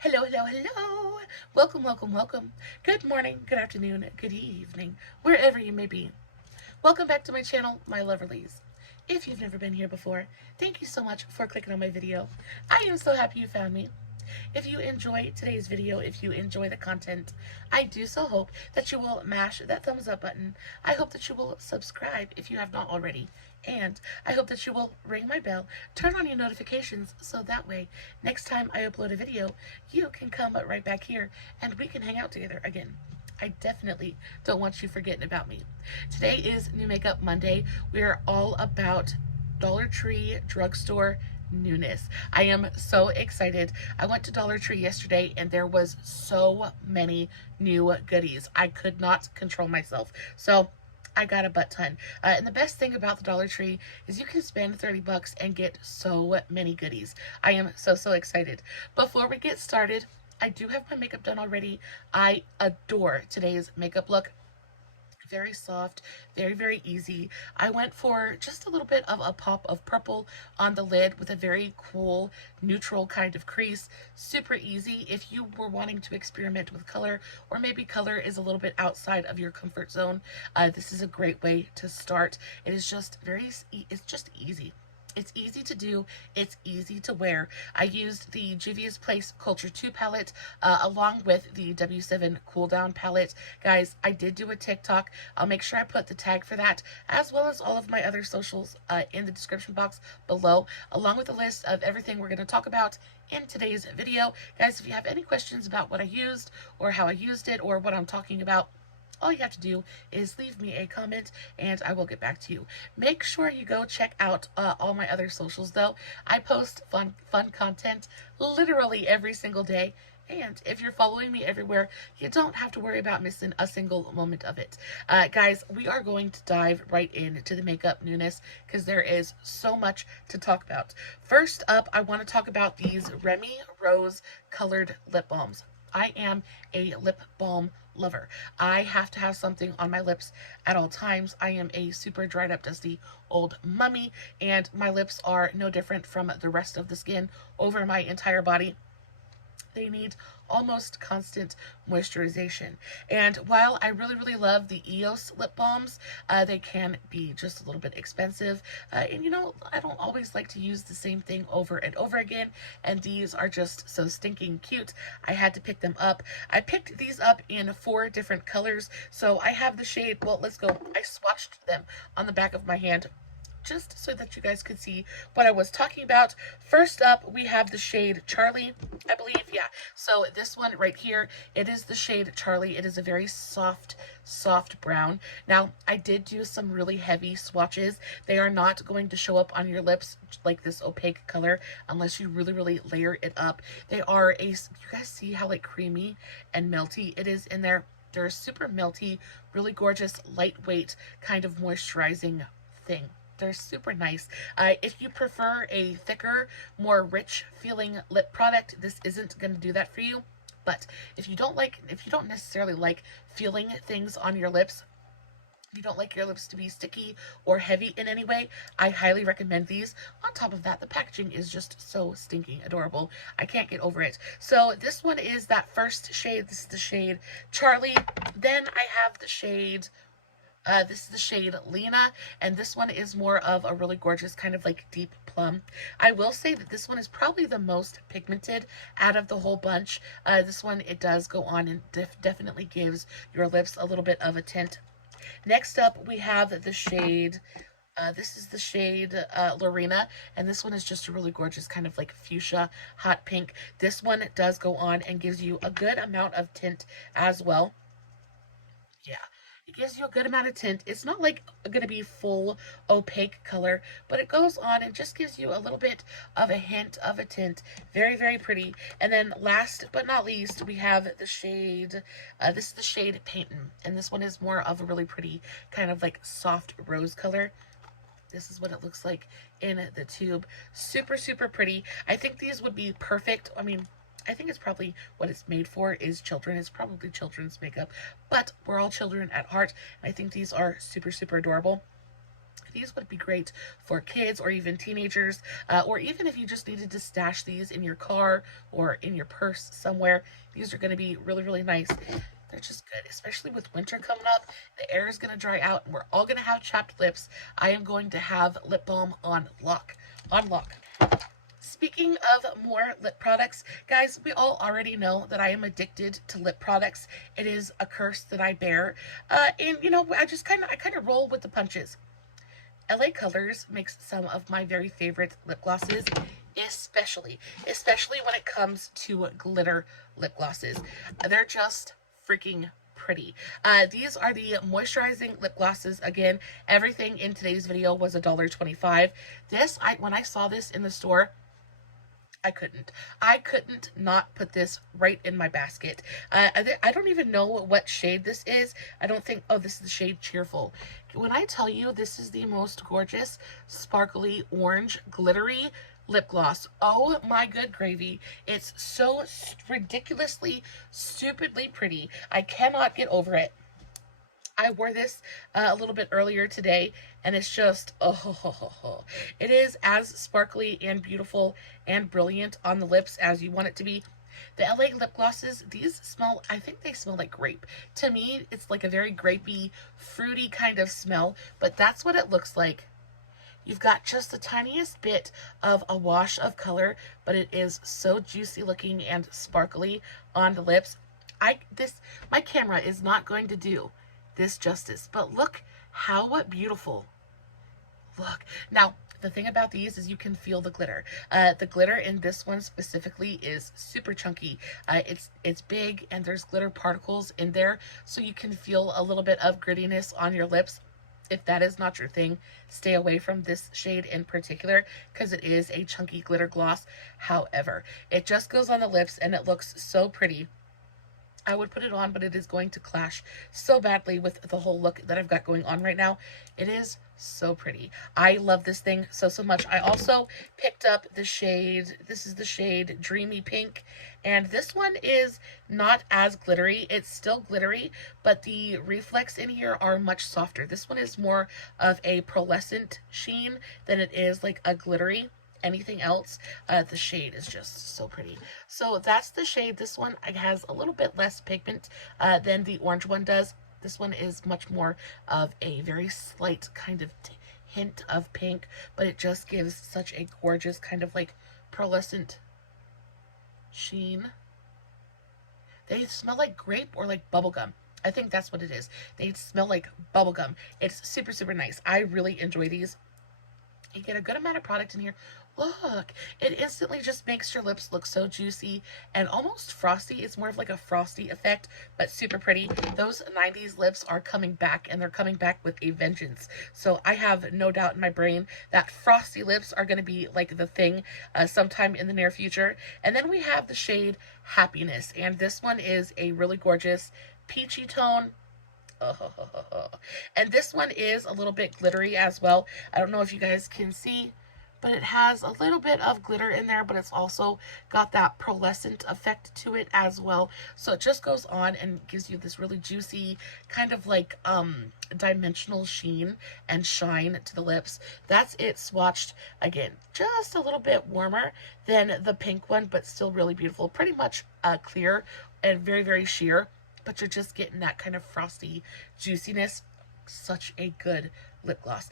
Hello, hello, hello. Welcome, welcome, welcome. Good morning, good afternoon, good evening, wherever you may be. Welcome back to my channel, my Loverlies. If you've never been here before, thank you so much for clicking on my video. I am so happy you found me. If you enjoy today's video, if you enjoy the content, I do so hope that you will mash that thumbs up button. I hope that you will subscribe if you have not already. And I hope that you will ring my bell, turn on your notifications, so that way, next time I upload a video, you can come right back here and we can hang out together again. I definitely don't want you forgetting about me. Today is New Makeup Monday. We are all about Dollar Tree drugstore newness. I am so excited. I went to Dollar Tree yesterday and there was so many new goodies. I could not control myself. So I got a butt ton. And the best thing about the Dollar Tree is you can spend 30 bucks and get so many goodies. I am so excited. Before we get started, I do have my makeup done already. I adore today's makeup look. Very soft, very easy. I went for just a little bit of a pop of purple on the lid with a very cool neutral kind of crease. Super easy if you were wanting to experiment with color, or maybe color is a little bit outside of your comfort zone. This is a great way to start. It is just it's just easy. It's easy to do. It's easy to wear. I used the Juvia's Place Culture 2 palette along with the W7 Cool Down palette. Guys, I did do a TikTok. I'll make sure I put the tag for that, as well as all of my other socials in the description box below, along with a list of everything we're going to talk about in today's video. Guys, if you have any questions about what I used, or how I used it, or what I'm talking about, all you have to do is leave me a comment and I will get back to you. Make sure you go check out all my other socials though. I post fun content literally every single day. And if you're following me everywhere, you don't have to worry about missing a single moment of it. Guys, we are going to dive right into the makeup newness because there is so much to talk about. First up, I want to talk about these Remy Rose colored lip balms. I am a lip balm lover. I have to have something on my lips at all times. I am a super dried up, dusty old mummy, and my lips are no different from the rest of the skin over my entire body. They need almost constant moisturization. And while I really love the EOS lip balms, they can be just a little bit expensive. And you know, I don't always like to use the same thing over and over again. And these are just so stinking cute. I had to pick them up. I picked these up in 4 different colors. So I have the shade, well, let's go. I swatched them on the back of my hand, just so that you guys could see what I was talking about. First up, we have the shade Charlie, I believe, yeah. So this one right here, it is the shade Charlie. It is a very soft brown. Now, I did do some really heavy swatches. They are not going to show up on your lips like this opaque color unless you really layer it up. They are you guys see how like creamy and melty it is in there? They're super melty, really gorgeous, lightweight kind of moisturizing thing. They're super nice. If you prefer a thicker, more rich feeling lip product, this isn't going to do that for you. But if you don't necessarily like feeling things on your lips, if you don't like your lips to be sticky or heavy in any way, I highly recommend these. On top of that, the packaging is just so stinking adorable. I can't get over it. So this one is that first shade. This is the shade Charlie. Then I have the shade... this is the shade Lena, and this one is more of a really gorgeous kind of like deep plum. I will say that this one is probably the most pigmented out of the whole bunch. This one, it does go on and definitely gives your lips a little bit of a tint. Next up, we have the shade... this is the shade Lorena, and this one is just a really gorgeous kind of like fuchsia hot pink. This one does go on and gives you a good amount of tint as well. Yeah, it gives you a good amount of tint. It's not like going to be full opaque color, but it goes on and just gives you a little bit of a hint of a tint. Very pretty. And then last but not least, we have the shade, this is the shade Paintin', and this one is more of a really pretty kind of like soft rose color. This is what it looks like in the tube. Super pretty. I think these would be perfect. I mean, I think it's probably what it's made for is children. It's probably children's makeup, but we're all children at heart. I think these are super adorable. these would be great for kids or even teenagers, or even if you just needed to stash these in your car or in your purse somewhere. These are going to be really, really nice. They're just good, especially with winter coming up. The air is going to dry out and we're all going to have chapped lips. I am going to have lip balm on lock. On lock. Speaking of more lip products, guys, we all already know that I am addicted to lip products. It is a curse that I bear. And you know, I kind of roll with the punches. LA Colors makes some of my very favorite lip glosses, especially when it comes to glitter lip glosses. They're just freaking pretty. These are the moisturizing lip glosses. Again, everything in today's video was $1.25. This, when I saw this in the store, I couldn't not put this right in my basket. I don't even know what shade this is. I don't think, oh, this is the shade Cheerful. When I tell you this is the most gorgeous, sparkly, orange, glittery lip gloss. Oh my good gravy. It's so ridiculously, stupidly pretty. I cannot get over it. I wore this a little bit earlier today, and it's just, oh, it is as sparkly and beautiful and brilliant on the lips as you want it to be. The LA lip glosses, these smell, I think they smell like grape. To me, it's like a very grapey, fruity kind of smell, but that's what it looks like. You've got just the tiniest bit of a wash of color, but it is so juicy looking and sparkly on the lips. My camera is not going to do this justice, but look how beautiful. Look. Now, the thing about these is you can feel the glitter. The glitter in this one specifically is super chunky. It's big and there's glitter particles in there, so you can feel a little bit of grittiness on your lips. If that is not your thing, stay away from this shade in particular because it is a chunky glitter gloss. However, it just goes on the lips and it looks so pretty. I would put it on, but it is going to clash so badly with the whole look that I've got going on right now. It is so pretty. I love this thing so much. I also picked up the shade, this is the shade Dreamy Pink, and this one is not as glittery. It's still glittery, but the reflex in here are much softer. This one is more of a pearlescent sheen than it is like a glittery anything else. The shade is just so pretty. So that's the shade. This one has a little bit less pigment than the orange one does. This one is much more of a very slight kind of hint of pink, but it just gives such a gorgeous kind of like pearlescent sheen. They smell like grape or like bubblegum. I think that's what it is. They smell like bubblegum. It's super, super nice. I really enjoy these. You get a good amount of product in here. Look, it instantly just makes your lips look so juicy and almost frosty. It's more of like a frosty effect, but super pretty. Those 90s lips are coming back, and they're coming back with a vengeance. So I have no doubt in my brain that frosty lips are going to be like the thing sometime in the near future. And then we have the shade Happiness, and this one is a really gorgeous peachy tone. And this one is a little bit glittery as well. I don't know if you guys can see, but it has a little bit of glitter in there, but it's also got that pearlescent effect to it as well. So it just goes on and gives you this really juicy kind of like dimensional sheen and shine to the lips. That's it swatched. Again, just a little bit warmer than the pink one, but still really beautiful. Pretty much clear and very, very sheer, but you're just getting that kind of frosty juiciness. Such a good lip gloss.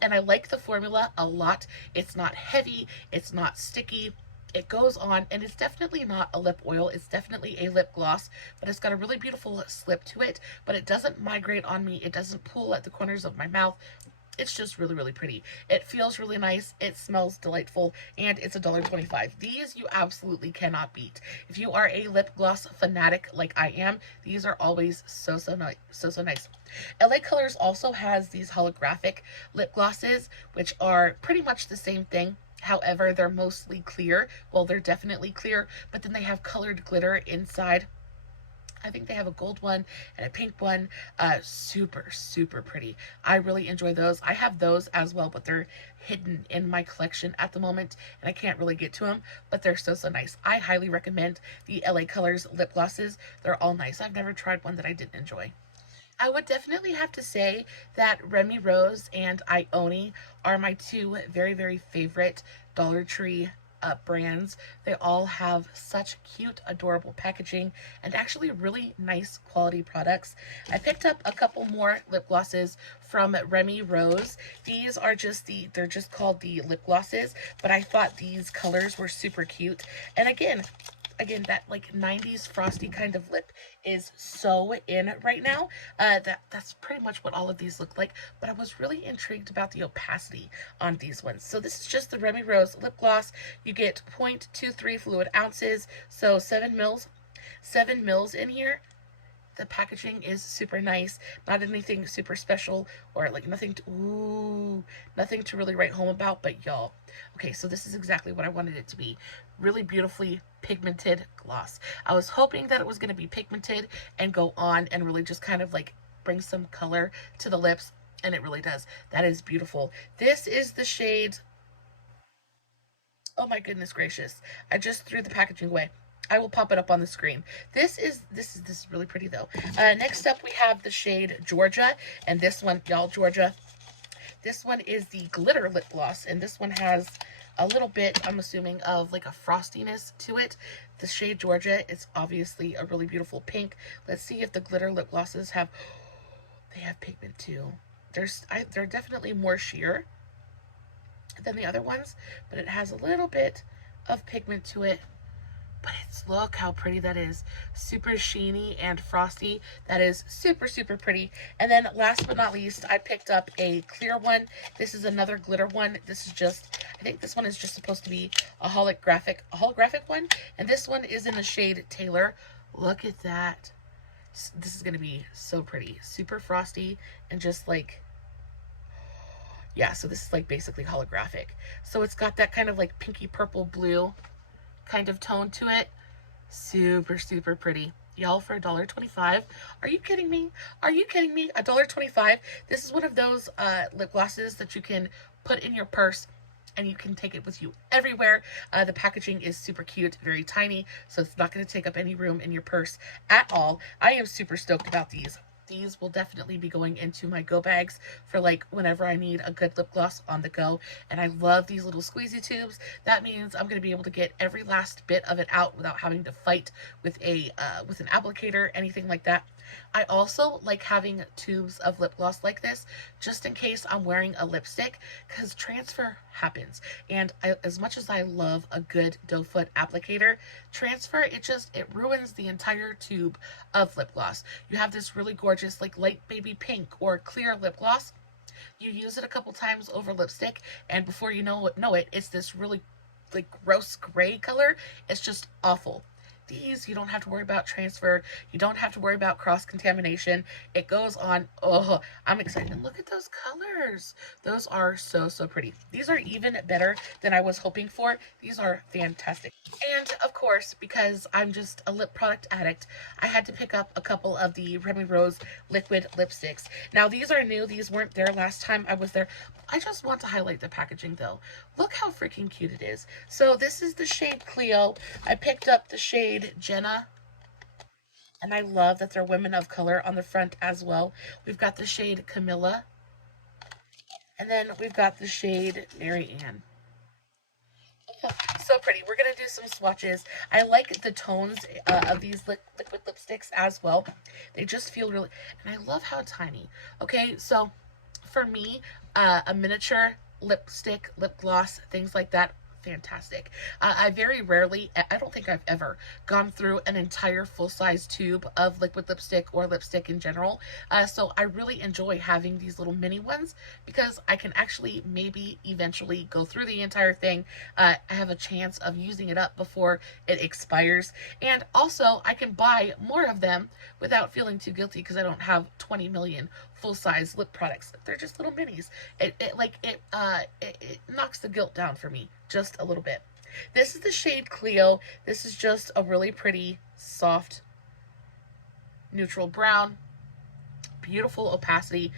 And I like the formula a lot. It's not heavy, it's not sticky. It goes on, and it's definitely not a lip oil. It's definitely a lip gloss, but it's got a really beautiful slip to it, but it doesn't migrate on me. It doesn't pull at the corners of my mouth. It's just really, really pretty. It feels really nice. It smells delightful, and it's $1.25. These you absolutely cannot beat. If you are a lip gloss fanatic like I am, these are always so nice. So nice. LA Colors also has these holographic lip glosses, which are pretty much the same thing. However, they're mostly clear. Well, they're definitely clear, but then they have colored glitter inside. I think they have a gold one and a pink one. Super, super pretty. I really enjoy those. I have those as well, but they're hidden in my collection at the moment, and I can't really get to them, but they're so nice. I highly recommend the LA Colors lip glosses. They're all nice. I've never tried one that I didn't enjoy. I would definitely have to say that Remy Rose and Ione are my two very, very favorite Dollar Tree brands. They all have such cute, adorable packaging and actually really nice quality products. I picked up a couple more lip glosses from Remy Rose. These are they're just called the lip glosses, but I thought these colors were super cute. And again, that like 90s frosty kind of lip is so in right now. That's pretty much what all of these look like, but I was really intrigued about the opacity on these ones. So this is just the Remy Rose lip gloss. You get 0.23 fluid ounces, so 7 mils in here. The packaging is super nice, not anything super special or like nothing to really write home about, but y'all, okay, so this is exactly what I wanted it to be. Really beautifully pigmented gloss. I was hoping that it was going to be pigmented and go on and really just kind of like bring some color to the lips, and it really does. That is beautiful. This is the shade, oh my goodness gracious, I just threw the packaging away. I will pop it up on the screen. This is really pretty though. Next up we have the shade Georgia, and this one, y'all, Georgia. This one is the glitter lip gloss, and this one has a little bit, I'm assuming, of like a frostiness to it. The shade Georgia is obviously a really beautiful pink. Let's see if the glitter lip glosses have, they have pigment too. They're definitely more sheer than the other ones, but it has a little bit of pigment to it. But look how pretty that is. Super sheeny and frosty. That is super, super pretty. And then last but not least, I picked up a clear one. This is another glitter one. This is just, I think this one is just supposed to be a holographic one. And this one is in the shade Taylor. Look at that. This is going to be so pretty. Super frosty and just like, yeah, so this is like basically holographic. So it's got that kind of like pinky purple blue kind of tone to it. Super, super pretty. Y'all, for $1.25. Are you kidding me? Are you kidding me? $1.25. This is one of those lip glosses that you can put in your purse and you can take it with you everywhere. The packaging is super cute, very tiny, so it's not going to take up any room in your purse at all. I am super stoked about these. These will definitely be going into my go bags for like whenever I need a good lip gloss on the go. And I love these little squeezy tubes. That means I'm going to be able to get every last bit of it out without having to fight with an applicator, anything like that. I also like having tubes of lip gloss like this just in case I'm wearing a lipstick, because transfer happens. And as much as I love a good doe foot applicator, transfer, it ruins the entire tube of lip gloss. You have this really gorgeous like light baby pink or clear lip gloss. You use it a couple times over lipstick, and before you know it, it's this really like gross gray color. It's just awful. These, you don't have to worry about transfer. You don't have to worry about cross-contamination. It goes on. Oh, I'm excited. And look at those colors. Those are so, so pretty. These are even better than I was hoping for. These are fantastic. And, of course, because I'm just a lip product addict, I had to pick up a couple of the Remy Rose liquid lipsticks. Now, these are new. These weren't there last time I was there. I just want to highlight the packaging, though. Look how freaking cute it is. So, this is the shade Cleo. I picked up the shade Jenna, and I love that they're women of color on the front as well. We've got the shade Camilla, and then we've got the shade Mary Ann. So pretty. We're gonna do some swatches. I like the tones of these liquid lipsticks as well. They just feel really, and I love how tiny. Okay, so for me, a miniature lipstick, lip gloss, things like that, fantastic. I very rarely, I don't think I've ever gone through an entire full-size tube of liquid lipstick or lipstick in general. So I really enjoy having these little mini ones because I can actually maybe eventually go through the entire thing. I have a chance of using it up before it expires. And also I can buy more of them without feeling too guilty because I don't have 20 million full-size lip products. They're just little minis. It knocks the guilt down for me just a little bit. This is the shade Cleo. This is just a really pretty, soft, neutral brown. Beautiful opacity.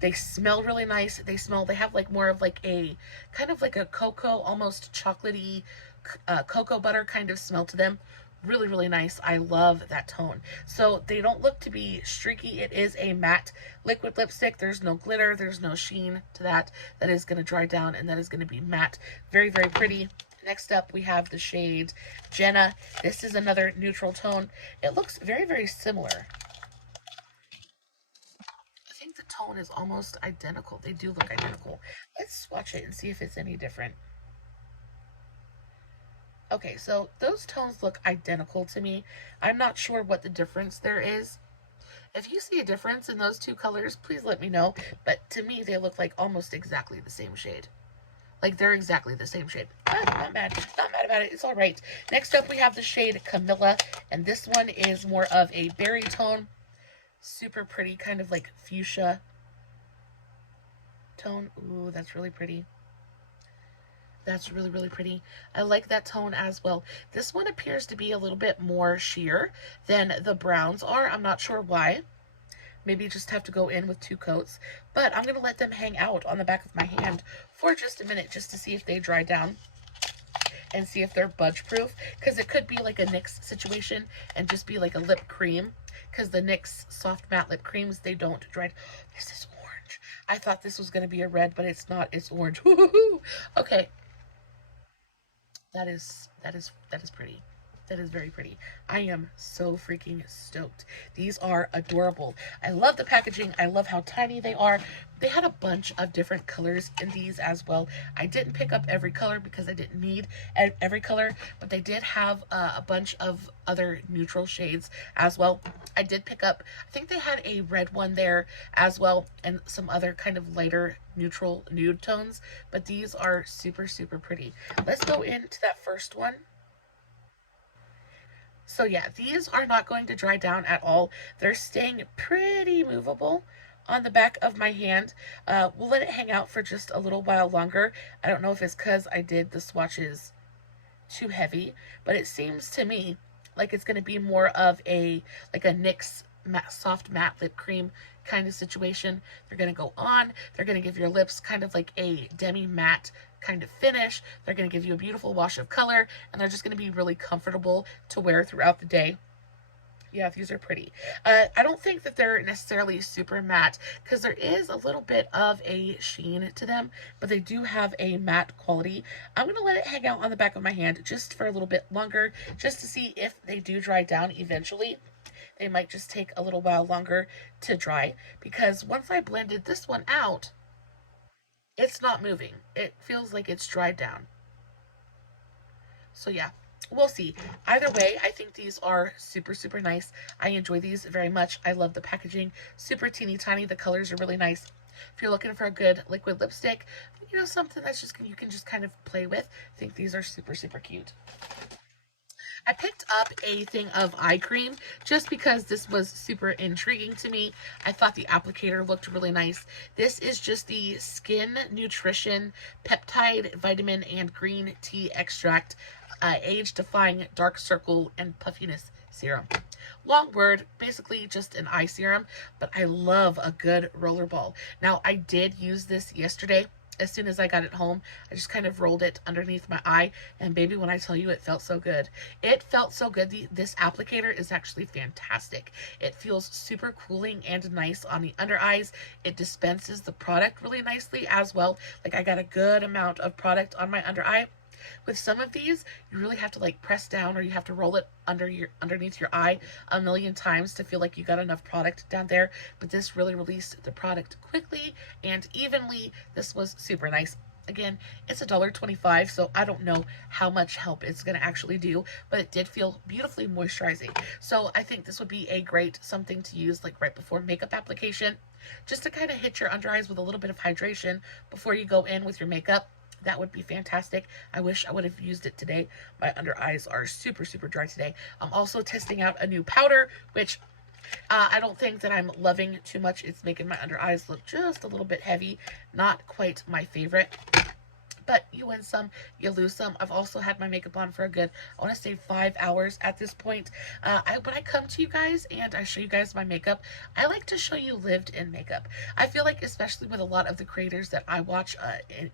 They smell really nice. They have like more of like a, kind of like a cocoa, almost chocolatey, cocoa butter kind of smell to them. Really, really nice. I love that tone. So they don't look to be streaky. It is a matte liquid lipstick. There's no glitter. There's no sheen to that. That is going to dry down and that is going to be matte. Very, very pretty. Next up, we have the shade Jenna. This is another neutral tone. It looks very, very similar. I think the tone is almost identical. They do look identical. Let's swatch it and see if it's any different. Okay, so those tones look identical to me. I'm not sure what the difference there is. If you see a difference in those two colors, please let me know. But to me, they look like almost exactly the same shade. Like they're exactly the same shade. Not mad. Not mad about it. It's all right. Next up, we have the shade Camilla. And this one is more of a berry tone. Super pretty, kind of like fuchsia tone. Ooh, that's really pretty. That's really, really pretty. I like that tone as well. This one appears to be a little bit more sheer than the browns are. I'm not sure why. Maybe you just have to go in with 2 coats. But I'm going to let them hang out on the back of my hand for just a minute just to see if they dry down and see if they're budge proof. Because it could be like a NYX situation and just be like a lip cream. Because the NYX soft matte lip creams, they don't dry. This is orange. I thought this was going to be a red, but it's not. It's orange. Okay. That is pretty. That is very pretty. I am so freaking stoked. These are adorable. I love the packaging. I love how tiny they are. They had a bunch of different colors in these as well. I didn't pick up every color because I didn't need every color, but they did have a bunch of other neutral shades as well. I did pick up, I think they had a red one there as well, and some other kind of lighter neutral nude tones, but these are super, super pretty. Let's go into that first one. So yeah, these are not going to dry down at all. They're staying pretty movable on the back of my hand. We'll let it hang out for just a little while longer. I don't know if it's because I did the swatches too heavy, but it seems to me like it's going to be more of a NYX matte, soft matte lip cream kind of situation. They're going to go on. They're going to give your lips kind of like a demi matte kind of finish. They're going to give you a beautiful wash of color, and they're just going to be really comfortable to wear throughout the day. Yeah, these are pretty. I don't think that they're necessarily super matte because there is a little bit of a sheen to them, but they do have a matte quality. I'm going to let it hang out on the back of my hand just for a little bit longer, just to see if they do dry down eventually. They might just take a little while longer to dry, because once I blended this one out, it's not moving. It feels like it's dried down. So yeah, we'll see. Either way, I think these are super, super nice. I enjoy these very much. I love the packaging. Super teeny tiny. The colors are really nice. If you're looking for a good liquid lipstick, you know, something that's just, you can just kind of play with, I think these are super, super cute. I picked up a thing of eye cream just because this was super intriguing to me. I thought the applicator looked really nice. This is just the Skin Nutrition Peptide Vitamin and Green Tea Extract Age-Defying Dark Circle and Puffiness Serum. Long word, basically just an eye serum, but I love a good rollerball. Now, I did use this yesterday. As soon as I got it home, I just kind of rolled it underneath my eye, and baby, when I tell you, it felt so good. It felt so good. This applicator is actually fantastic. It feels super cooling and nice on the under eyes. It dispenses the product really nicely as well. Like, I got a good amount of product on my under eye. With some of these, you really have to like press down, or you have to roll it underneath your eye a million times to feel like you got enough product down there. But this really released the product quickly and evenly. This was super nice. Again, it's $1.25, so I don't know how much help it's going to actually do, but it did feel beautifully moisturizing. So I think this would be a great something to use like right before makeup application, just to kind of hit your under eyes with a little bit of hydration before you go in with your makeup. That would be fantastic. I wish I would have used it today. My under eyes are super, super dry today. I'm also testing out a new powder, which I don't think that I'm loving too much. It's making my under eyes look just a little bit heavy. Not quite my favorite. but you win some, you lose some. I've also had my makeup on for a good, I want to say 5 hours at this point. When I come to you guys and I show you guys my makeup, I like to show you lived in makeup. I feel like, especially with a lot of the creators that I watch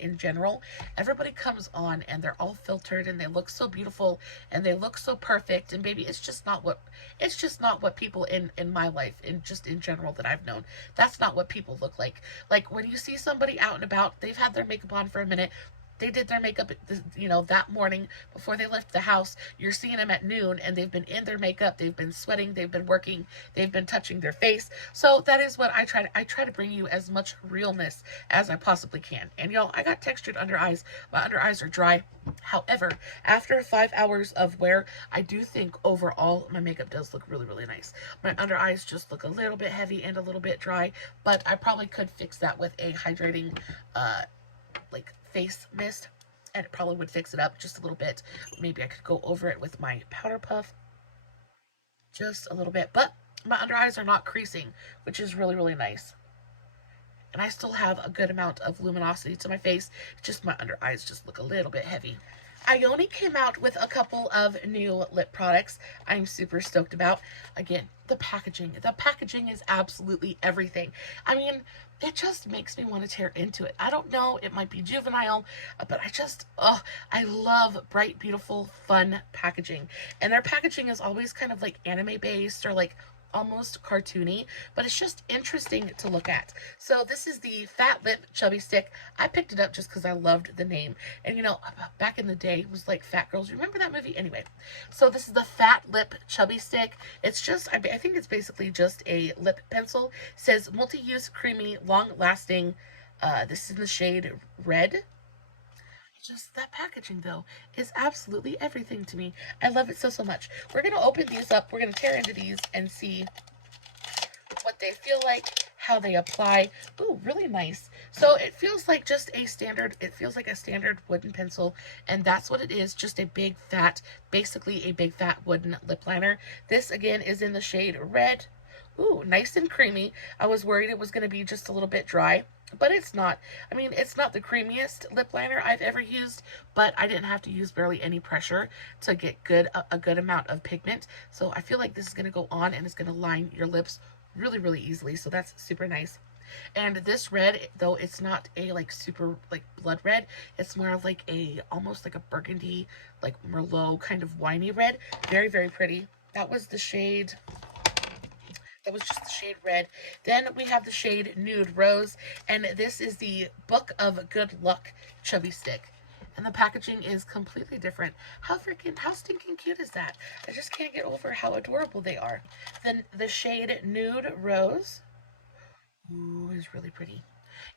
in general, everybody comes on and they're all filtered and they look so beautiful and they look so perfect, and baby, it's just not what people in my life, in just in general that I've known, that's not what people look like. Like when you see somebody out and about, they've had their makeup on for a minute, they did their makeup, you know, that morning before they left the house. You're seeing them at noon and they've been in their makeup, they've been sweating, they've been working, they've been touching their face. So that is what I try to bring you as much realness as I possibly can. And y'all, I got textured under eyes. My under eyes are dry. However, after 5 hours of wear, I do think overall my makeup does look really, really nice. My under eyes just look a little bit heavy and a little bit dry, but I probably could fix that with a hydrating like face mist, and it probably would fix it up just a little bit. Maybe I could go over it with my powder puff just a little bit, but my under eyes are not creasing, which is really, really nice. And I still have a good amount of luminosity to my face, just my under eyes just look a little bit heavy. Ioni came out with a couple of new lip products I'm super stoked about. Again, the packaging. The packaging is absolutely everything. I mean, it just makes me want to tear into it. I don't know, it might be juvenile, but I love bright, beautiful, fun packaging. And their packaging is always kind of like anime based or like almost cartoony, but it's just interesting to look at. So this is the Fat Lip Chubby Stick. I picked it up just because I loved the name. And you know, back in the day, it was like Fat Girls. Remember that movie? Anyway, so this is the Fat Lip Chubby Stick. It's just, I think it's basically just a lip pencil. It says multi-use, creamy, long-lasting. This is in the shade Red. Just that packaging though is absolutely everything to me. I love it so, so much. We're going to open these up. We're going to tear into these and see what they feel like, how they apply. Ooh, really nice. So it feels like just a standard, it feels like a standard wooden pencil, and that's what it is, just a big fat, basically a big fat wooden lip liner. This again is in the shade Red. Ooh, nice and creamy. I was worried it was going to be just a little bit dry, but it's not. I mean, it's not the creamiest lip liner I've ever used, but I didn't have to use barely any pressure to get a good amount of pigment. So I feel like this is going to go on and it's going to line your lips really, really easily. So that's super nice. And this red, though it's not a like super like blood red, it's more of like a almost like a burgundy, like Merlot kind of winey red. Very, very pretty. That was the shade. That was just the shade Red. Then we have the shade Nude Rose, and this is the Book of Good Luck Chubby Stick. And the packaging is completely different. How stinking cute is that? I just can't get over how adorable they are. Then the shade Nude Rose. Ooh, is really pretty.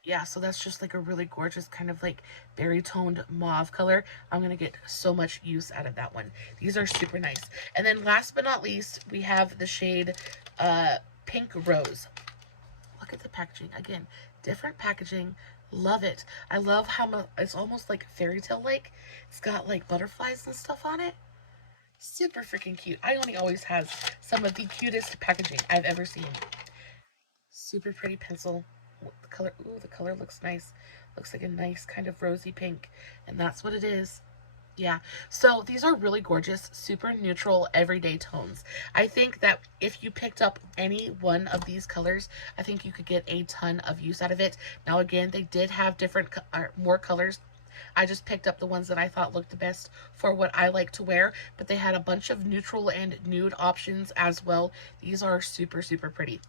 Yeah, so that's just like a really gorgeous kind of like berry toned mauve color. I'm going to get so much use out of that one. These are super nice. And then last but not least, we have the shade Pink Rose. Look at the packaging. Again, different packaging. Love it. I love how it's almost like fairy tale like. It's got like butterflies and stuff on it. Super freaking cute. Ioni always has some of the cutest packaging I've ever seen. Super pretty pencil. The color, ooh, the color looks nice. Looks like a nice kind of rosy pink, and that's what it is. Yeah, so these are really gorgeous, super neutral, everyday tones. I think that if you picked up any one of these colors, I think you could get a ton of use out of it. Now, again, they did have different, more colors. I just picked up the ones that I thought looked the best for what I like to wear, but they had a bunch of neutral and nude options as well. These are super, super pretty.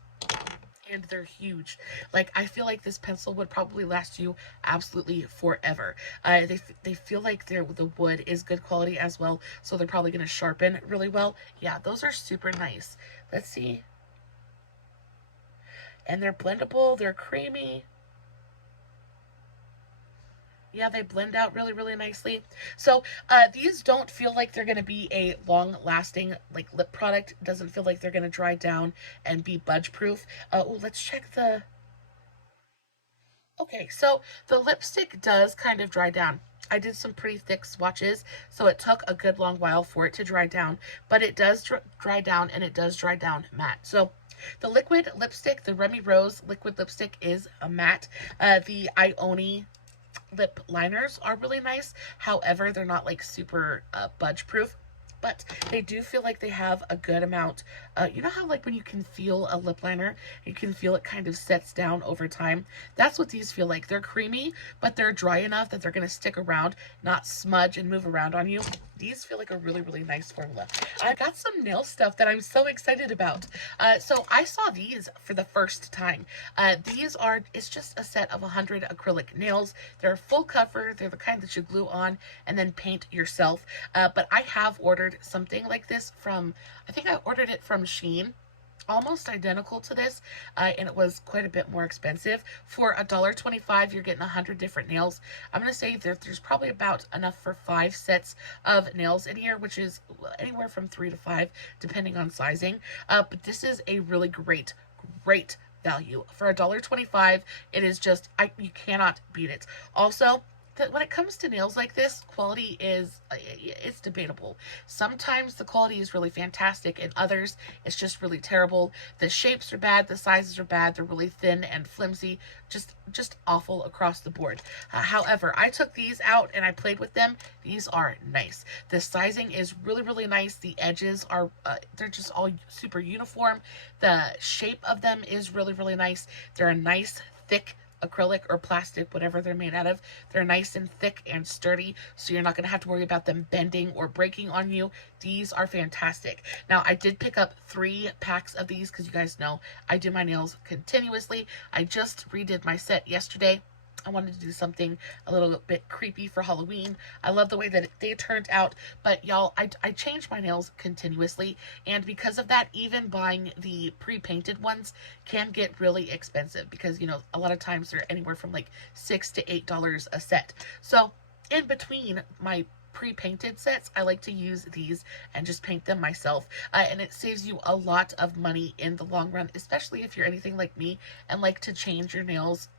And they're huge. Like, I feel like this pencil would probably last you absolutely forever. They feel like the wood is good quality as well, so they're probably going to sharpen really well. Yeah, those are super nice. Let's see. And they're blendable. They're creamy. Yeah, they blend out really, really nicely. So these don't feel like they're going to be a long-lasting like lip product. It doesn't feel like they're going to dry down and be budge-proof. Oh, let's check the... Okay, so the lipstick does kind of dry down. I did some pretty thick swatches, so it took a good long while for it to dry down. But it does dry down, and it does dry down matte. So the liquid lipstick, the Remy Rose liquid lipstick is a matte. The Ioni lip liners are really nice. However, they're not like super budge proof, but they do feel like they have a good amount. You know how like when you can feel a lip liner, you can feel it kind of sets down over time? That's what these feel like. They're creamy, but they're dry enough that they're going to stick around, not smudge and move around on you. These feel like a really, really nice formula. I got some nail stuff that I'm so excited about. So I saw these for the first time. It's just a set of 100 acrylic nails. They're full cover. They're the kind that you glue on and then paint yourself. But I have ordered something like this from, I think I ordered it from Shein, almost identical to this, and it was quite a bit more expensive. For $1.25, you're getting 100 different nails. I'm going to say that there's probably about enough for 5 sets of nails in here, which is anywhere from 3 to 5, depending on sizing. But this is a really great, great value. For $1.25, it is just, you cannot beat it. Also, that when it comes to nails like this, quality is, it's debatable. Sometimes the quality is really fantastic, and others it's just really terrible. The shapes are bad, the sizes are bad, they're really thin and flimsy, just awful across the board. However, I took these out and I played with them. These are nice. The sizing is really, really nice. The edges are, they're just all super uniform. The shape of them is really, really nice. They're a nice, thick acrylic or plastic, whatever they're made out of. They're nice and thick and sturdy, so you're not going to have to worry about them bending or breaking on you. These are fantastic. Now, I did pick up 3 packs of these because you guys know I do my nails continuously. I just redid my set yesterday. I wanted to do something a little bit creepy for Halloween. I love the way that they turned out, but y'all, I change my nails continuously, and because of that, even buying the pre-painted ones can get really expensive because, you know, a lot of times they're anywhere from like $6 to $8 a set. So in between my pre-painted sets, I like to use these and just paint them myself, and it saves you a lot of money in the long run, especially if you're anything like me and like to change your nails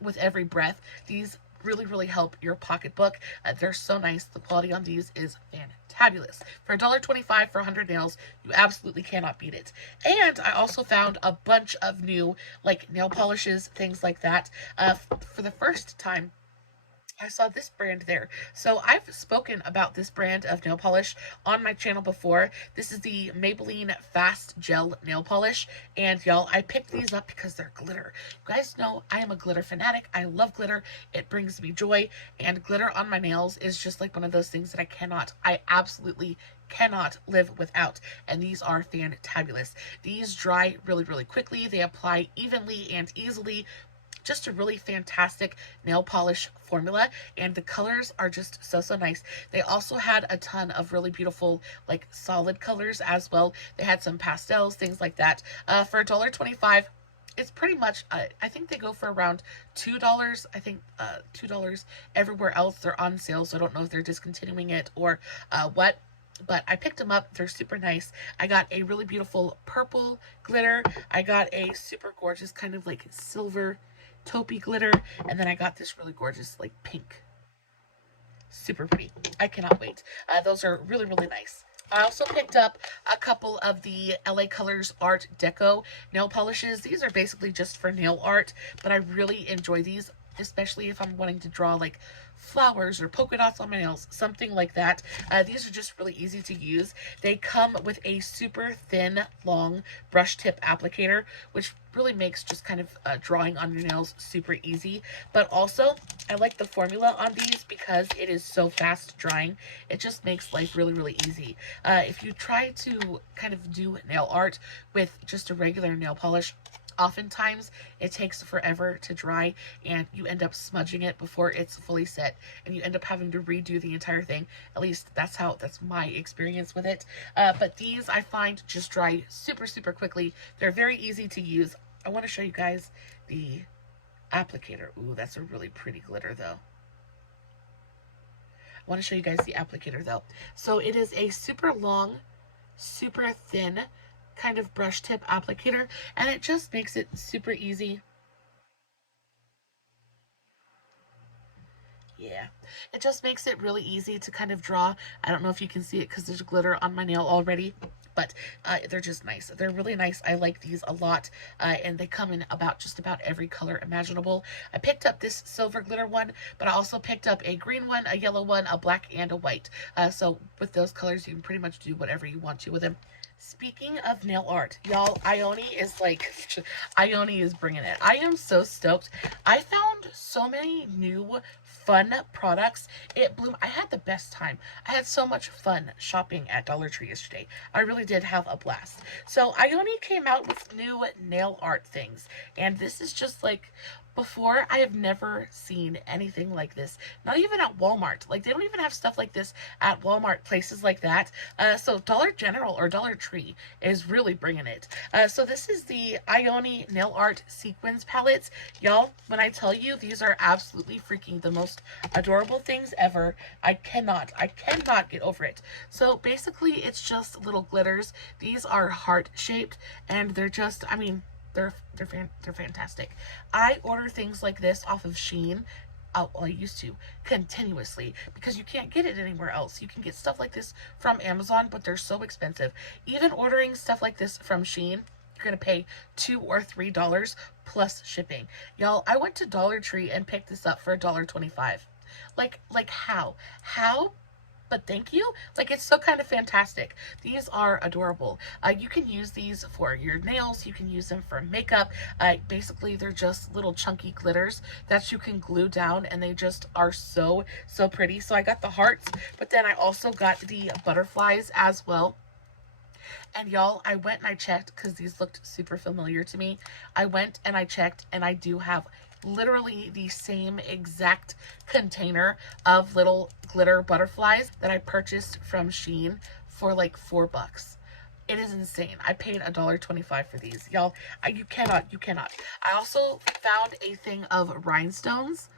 with every breath. These really, really help your pocketbook. They're so nice. The quality on these is fantabulous. For $1.25 for 100 nails, you absolutely cannot beat it. And I also found a bunch of new like nail polishes, things like that. For the first time, I saw this brand there. So I've spoken about this brand of nail polish on my channel before. This is the Maybelline Fast Gel Nail Polish. And y'all, I picked these up because they're glitter. You guys know I am a glitter fanatic. I love glitter. It brings me joy. And glitter on my nails is just like one of those things that I absolutely cannot live without. And these are fantabulous. These dry really, really quickly. They apply evenly and easily. Just a really fantastic nail polish formula, and the colors are just so, so nice. They also had a ton of really beautiful like solid colors as well. They had some pastels, things like that. For $1.25, it's pretty much, I think they go for around $2. I think $2 everywhere else. They're on sale, so I don't know if they're discontinuing it or what. But I picked them up. They're super nice. I got a really beautiful purple glitter. I got a super gorgeous kind of like silver taupey glitter, and then I got this really gorgeous like pink. Super pretty. I cannot wait. Those are really, really nice. I also picked up a couple of the LA Colors Art Deco nail polishes. These are basically just for nail art, but I really enjoy these, especially if I'm wanting to draw like flowers or polka dots on my nails, something like that. These are just really easy to use. They come with a super thin, long brush tip applicator, which really makes just kind of drawing on your nails super easy. But also, I like the formula on these because it is so fast drying. It just makes life really, really easy. If you try to kind of do nail art with just a regular nail polish, oftentimes it takes forever to dry and you end up smudging it before it's fully set, and you end up having to redo the entire thing. At least that's my experience with it. But these I find just dry super, super quickly. They're very easy to use. I want to show you guys the applicator. Ooh, that's a really pretty glitter though. I want to show you guys the applicator though. So it is a super long, super thin kind of brush tip applicator, and it just makes it super easy Yeah, it just makes it really easy to kind of draw. I don't know if you can see it because there's glitter on my nail already, but they're just nice. They're really nice. I like these a lot, and they come in about just about every color imaginable. I picked up this silver glitter one, but I also picked up a green one, a yellow one, a black, and a white. So with those colors, you can pretty much do whatever you want to with them. Speaking of nail art, y'all, Ione is like, Ione is bringing it. I am so stoked. I found so many new fun products. It blew, I had the best time. I had so much fun shopping at Dollar Tree yesterday. I really did have a blast. So Ione came out with new nail art things, and this is just like, before, I have never seen anything like this. Not even at Walmart. Like, they don't even have stuff like this at Walmart, places like that. So Dollar General or Dollar Tree is really bringing it. So this is the Ione Nail Art Sequins Palettes. Y'all, when I tell you, these are absolutely freaking the most adorable things ever. I cannot get over it. So basically, it's just little glitters. These are heart-shaped, and they're just, I mean, they're fantastic. I order things like this off of Shein. Well, I used to continuously because you can't get it anywhere else. You can get stuff like this from Amazon, but they're so expensive. Even ordering stuff like this from Shein, you're gonna pay $2 or $3 plus shipping. Y'all, I went to Dollar Tree and picked this up for $1.25. Like how? How? But thank you. Like, it's so kind of fantastic. These are adorable. You can use these for your nails. You can use them for makeup. Basically, they're just little chunky glitters that you can glue down, and they just are so pretty. So I got the hearts, but then I also got the butterflies as well. And y'all, I went and I checked because these looked super familiar to me. I went and I checked, and I do have literally the same exact container of little glitter butterflies that I purchased from Shein for like $4. It is insane. I paid $1.25 for these. Y'all, you cannot. I also found a thing of rhinestones,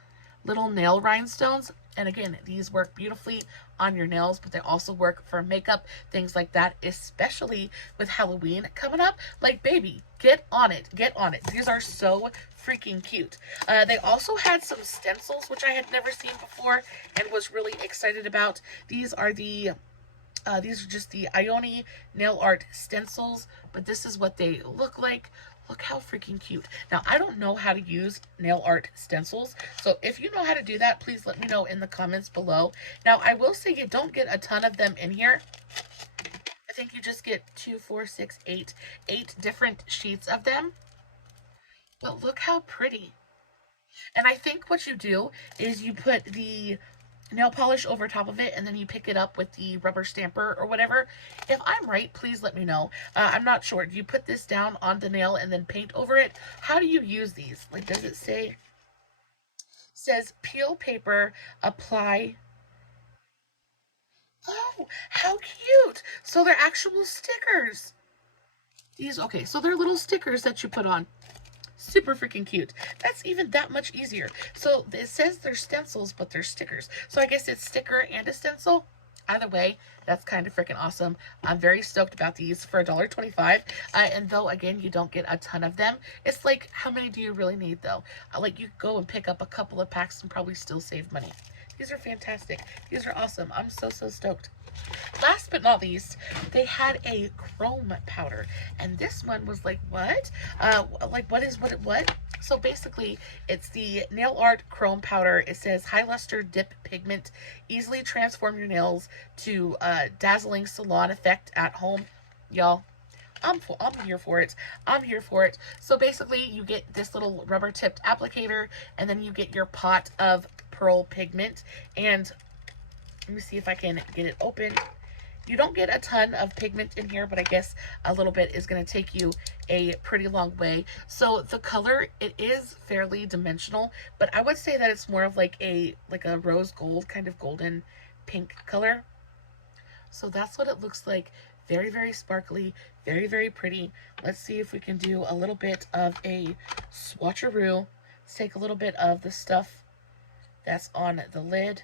little nail rhinestones. And again, these work beautifully on your nails, but they also work for makeup, things like that, especially with Halloween coming up. Like, baby, get on it. These are so freaking cute. They also had some stencils, which I had never seen before and was really excited about. These are just the Ione nail art stencils, but this is what they look like. Look how freaking cute. Now, I don't know how to use nail art stencils, so if you know how to do that, please let me know in the comments below. Now, I will say you don't get a ton of them in here. I think you just get 2, 4, 6, 8 different sheets of them. But look how pretty. And I think what you do is you put the nail polish over top of it, and then you pick it up with the rubber stamper or whatever. If I'm right, please let me know. I'm not sure. Do you put this down on the nail and then paint over it? How do you use these? Like, does it say? It says peel paper, apply. Oh, how cute. So they're actual stickers. These, okay, so they're little stickers that you put on. Super freaking cute. That's even that much easier. So it says they're stencils, but they're stickers. So I guess it's sticker and a stencil. Either way, that's kind of freaking awesome. I'm very stoked about these for $1.25. And though, again, you don't get a ton of them, it's like, how many do you really need, though? Like, you go and pick up a couple of packs and probably still save money. These are fantastic. These are awesome. I'm so stoked. Last but not least, they had a chrome powder, and this one was like, what? Like, what? So basically, it's the nail art chrome powder. It says high luster dip pigment, easily transform your nails to dazzling salon effect at home. Y'all, I'm here for it. I'm here for it. So basically, you get this little rubber tipped applicator, and then you get your pot of pearl pigment. And let me see if I can get it open. You don't get a ton of pigment in here, but I guess a little bit is going to take you a pretty long way. So the color, it is fairly dimensional, but I would say that it's more of like a rose gold, kind of golden pink color. So that's what it looks like. Very sparkly, very pretty. Let's see if we can do a little bit of a swatcheroo. Let's take a little bit of the stuff that's on the lid.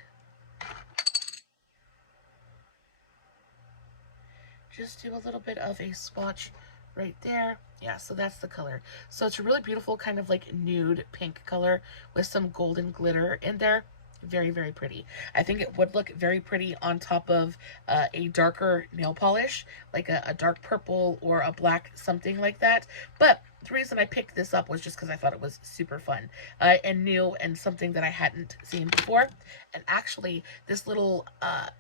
Just do a little bit of a swatch right there. Yeah, so that's the color. So it's a really beautiful kind of like nude pink color with some golden glitter in there. very, very pretty. I think it would look very pretty on top of a darker nail polish, like a dark purple or a black, something like that. But the reason I picked this up was just because I thought it was super fun and new and something that I hadn't seen before. And actually, this little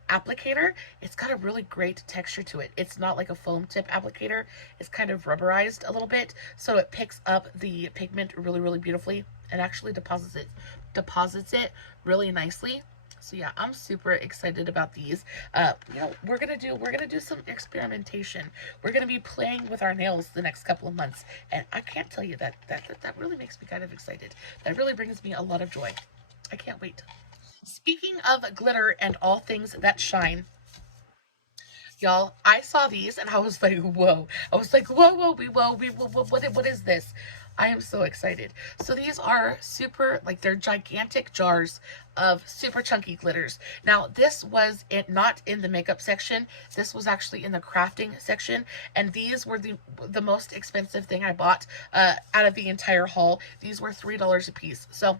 applicator, it's got a really great texture to it. It's not like a foam tip applicator. It's kind of rubberized a little bit, so it picks up the pigment really, really beautifully and actually deposits it really nicely. So yeah, I'm super excited about these. You know, we're gonna do some experimentation. We're gonna be playing with our nails the next couple of months, and I can't tell you that really makes me kind of excited. That really brings me a lot of joy. I can't wait. Speaking of glitter and all things that shine, y'all, I saw these and I was like, whoa. I was like, what is this? I am so excited. So these are super, like, they're gigantic jars of super chunky glitters. Now, this was not in the makeup section. This was actually in the crafting section. And these were the most expensive thing I bought out of the entire haul. These were $3 a piece. So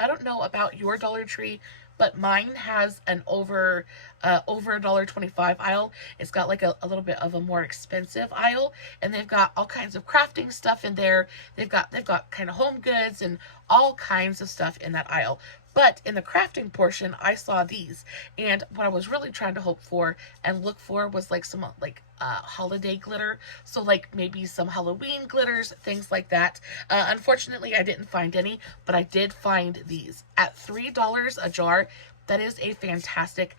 I don't know about your Dollar Tree, but mine has an over $1.25 aisle. It's got like a little bit of a more expensive aisle, and they've got all kinds of crafting stuff in there. They've got kind of home goods and all kinds of stuff in that aisle. But in the crafting portion, I saw these, and what I was really trying to hope for and look for was like some like holiday glitter. So like maybe some Halloween glitters, things like that. Unfortunately, I didn't find any, but I did find these at $3 a jar. That is a fantastic